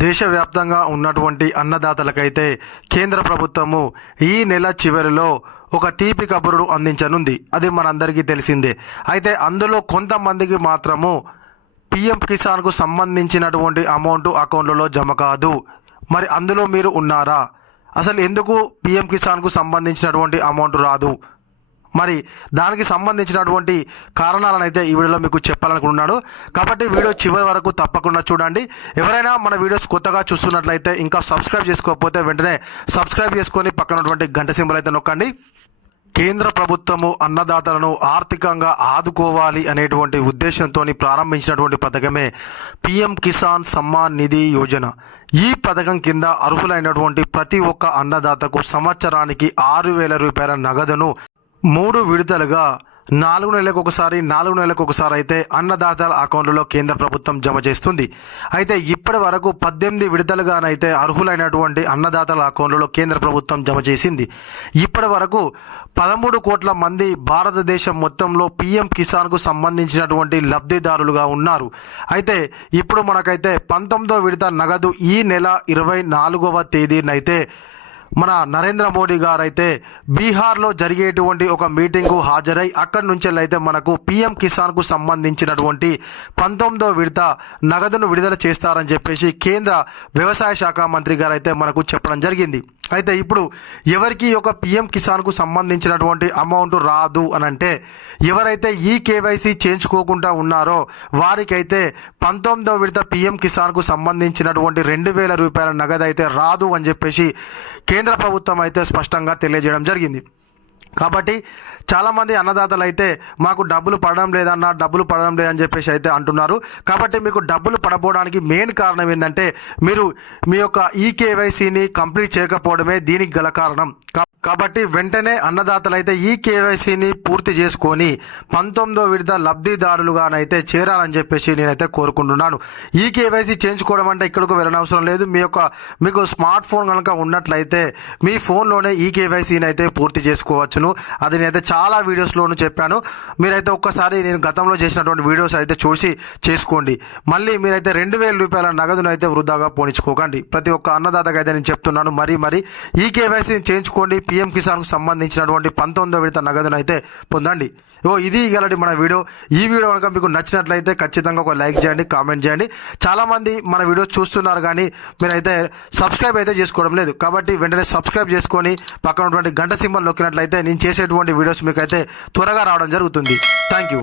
దేశవ్యాప్తంగా ఉన్నటువంటి అన్నదాతలకైతే కేంద్ర ప్రభుత్వము ఈ నెల చివరిలో ఒక తీపి కబురును అందించనుంది. అది మనందరికీ తెలిసిందే. అయితే అందులో కొంతమందికి మాత్రము పిఎం కిసాన్కు సంబంధించినటువంటి అమౌంట్ అకౌంట్లలో జమ కాదు. మరి అందులో మీరు ఉన్నారా? అసలు ఎందుకు పిఎం కిసాన్కు సంబంధించినటువంటి అమౌంట్ రాదు? మరి దానికి సంబంధించినటువంటి కారణాలను అయితే ఈ వీడియోలో మీకు చెప్పాలనుకుంటున్నాను. కాబట్టి వీడియో చివరి వరకు తప్పకుండా చూడండి. ఎవరైనా మన వీడియోస్ కొత్తగా చూస్తున్నట్లయితే ఇంకా సబ్స్క్రైబ్ చేసుకోకపోతే వెంటనే సబ్స్క్రైబ్ చేసుకొని పక్కనటువంటి గంట సింబల్ అయితే నొక్కండి. కేంద్ర ప్రభుత్వము అన్నదాతలను ఆర్థికంగా ఆదుకోవాలి అనేటువంటి ఉద్దేశంతో ప్రారంభించినటువంటి పథకమే పిఎం కిసాన్ సమ్మాన్ నిధి యోజన. ఈ పథకం కింద అర్హులైనటువంటి ప్రతి ఒక్క అన్నదాతకు సంవత్సరానికి 6,000 రూపాయల నగదును 3 విడతలుగా 4 నెలలకు ఒకసారి అయితే అన్నదాతల అకౌంట్లలో కేంద్ర ప్రభుత్వం జమ చేస్తుంది. అయితే ఇప్పటి వరకు 18 విడతలుగానైతే అర్హులైనటువంటి అన్నదాతల అకౌంట్లలో కేంద్ర ప్రభుత్వం జమ చేసింది. ఇప్పటి వరకు 13 కోట్ల మంది భారతదేశం మొత్తంలో పిఎం కిసాన్కు సంబంధించినటువంటి లబ్ధిదారులుగా ఉన్నారు. అయితే ఇప్పుడు మనకైతే 19వ విడత నగదు ఈ నెల 24వ తేదీనైతే మన నరేంద్ర మోడీ గారు అయితే బీహార్లో జరిగేటువంటి ఒక మీటింగ్కు హాజరై అక్కడి నుంచి అయితే మనకు పిఎం కిసాన్కు సంబంధించినటువంటి 19వ విడత నగదును విడుదల చేస్తారని చెప్పేసి కేంద్ర వ్యవసాయ శాఖ మంత్రి గారు అయితే మనకు చెప్పడం జరిగింది. అయితే ఇప్పుడు ఎవరికి ఒక పిఎం కిసాన్కు సంబంధించినటువంటి అమౌంట్ రాదు అని అంటే ఎవరైతే ఈ కేవైసీ చేయించుకోకుండా ఉన్నారో వారికైతే 19వ విడత పిఎం కిసాన్కు సంబంధించినటువంటి 2,000 రూపాయల నగదు అయితే రాదు అని చెప్పేసి కేంద్ర ప్రభుత్వం అయితే స్పష్టంగా తెలియజేయడం జరిగింది. కాబట్టి చాలామంది అన్నదాతలు అయితే మాకు డబ్బులు పడడం లేదని చెప్పేసి అయితే అంటున్నారు. కాబట్టి మీకు డబ్బులు పడపోవడానికి మెయిన్ కారణం ఏంటంటే మీరు మీ యొక్క ఈ కేవైసీని కంప్లీట్ చేయకపోవడమే దీనికి గల కారణం. కాబట్టి వెంటనే అన్నదాతలు అయితే ఈ కేవైసీని పూర్తి చేసుకొని 19వ విడత లబ్ధిదారులుగానైతే చేరాలని చెప్పేసి నేనైతే కోరుకుంటున్నాను. ఈ కేవైసీ చేయించుకోవడం అంటే ఇక్కడికి వెళ్ళనవసరం లేదు. మీకు స్మార్ట్ ఫోన్ కనుక ఉన్నట్లయితే మీ ఫోన్లోనే ఈ కేవైసీని అయితే పూర్తి చేసుకోవచ్చును. అది నేనైతే చాలా వీడియోస్లోనూ చెప్పాను. మీరైతే ఒక్కసారి నేను గతంలో చేసినటువంటి వీడియోస్ అయితే చూసి చేసుకోండి. మళ్ళీ మీరైతే 2,000 రూపాయల నగదును అయితే వృధాగా పోనించుకోకండి. ప్రతి ఒక్క అన్నదాతకు అయితే నేను చెప్తున్నాను. మరి ఈ కేవైసీని చేయించుకోండి. పిఎం కిసాన్కు సంబంధించినటువంటి 19వ విడత నగదును అయితే పొందండి. ఇది గలటి మన వీడియో. ఈ వీడియో కనుక మీకు నచ్చినట్లయితే ఖచ్చితంగా ఒక లైక్ చేయండి, కామెంట్ చేయండి. చాలామంది మన వీడియో చూస్తున్నారు కానీ మీరైతే సబ్స్క్రైబ్ అయితే చేసుకోవడం లేదు. కాబట్టి వెంటనే సబ్స్క్రైబ్ చేసుకొని పక్కన ఉన్నటువంటి గంట సింబల్ నొక్కినట్లయితే నేను చేసేటువంటి వీడియోస్ మీకు అయితే త్వరగా రావడం జరుగుతుంది. Thank you.